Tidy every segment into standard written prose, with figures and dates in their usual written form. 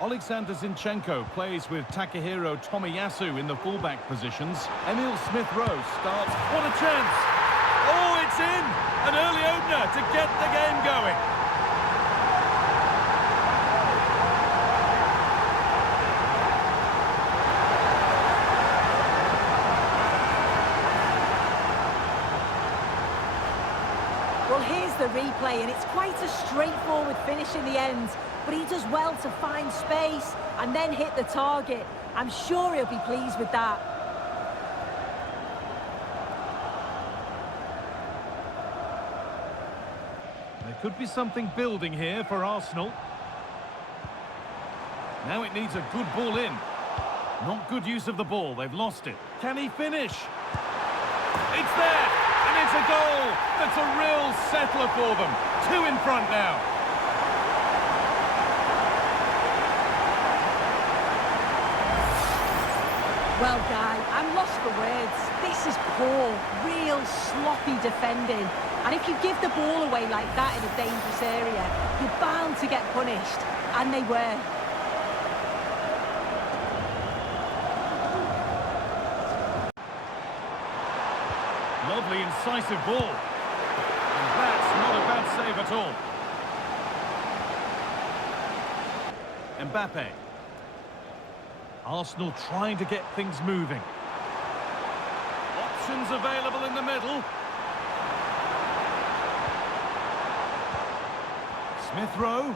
Alexander Zinchenko plays with Takahiro Tomiyasu in the fullback positions. Emil Smith-Rowe starts. What a chance! Oh, it's in! An early opener to get the game going. Well, here's the replay, and it's quite a straightforward finish in the end. But he does well to find space and then hit the target. I'm sure he'll be pleased with that. There could be something building here for Arsenal. Now it needs a good ball in. Not good use of the ball, they've lost it. Can he finish? It's there, and it's a goal. That's a real settler for them. 2 in front now. Well, Guy, I'm lost for words. This is poor, real sloppy defending. And if you give the ball away like that in a dangerous area, you're bound to get punished. And they were. Lovely, incisive ball. And that's not a bad save at all. Mbappe. Arsenal trying to get things moving. Options available in the middle. Smith-Rowe.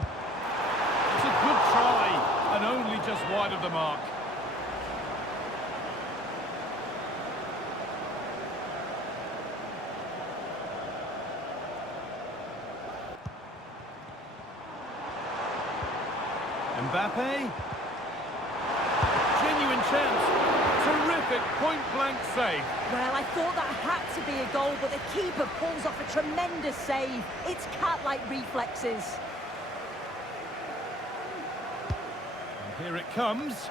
It's a good try, and only just wide of the mark. Mbappe. Genuine chance. Terrific point-blank save. Well, I thought that had to be a goal, but the keeper pulls off a tremendous save. It's cat-like reflexes. And here it comes.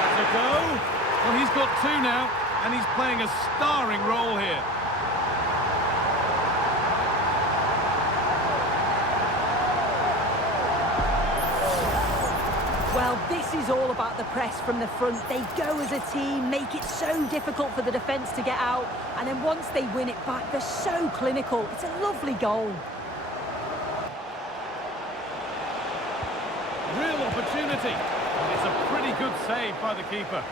That's a go. Well, he's got 2 now, and he's playing a starring role here. Well, this is all about the press from the front. They go as a team, make it so difficult for the defence to get out, and then once they win it back, they're so clinical. It's a lovely goal. Real opportunity. And it's a pretty good save by the keeper.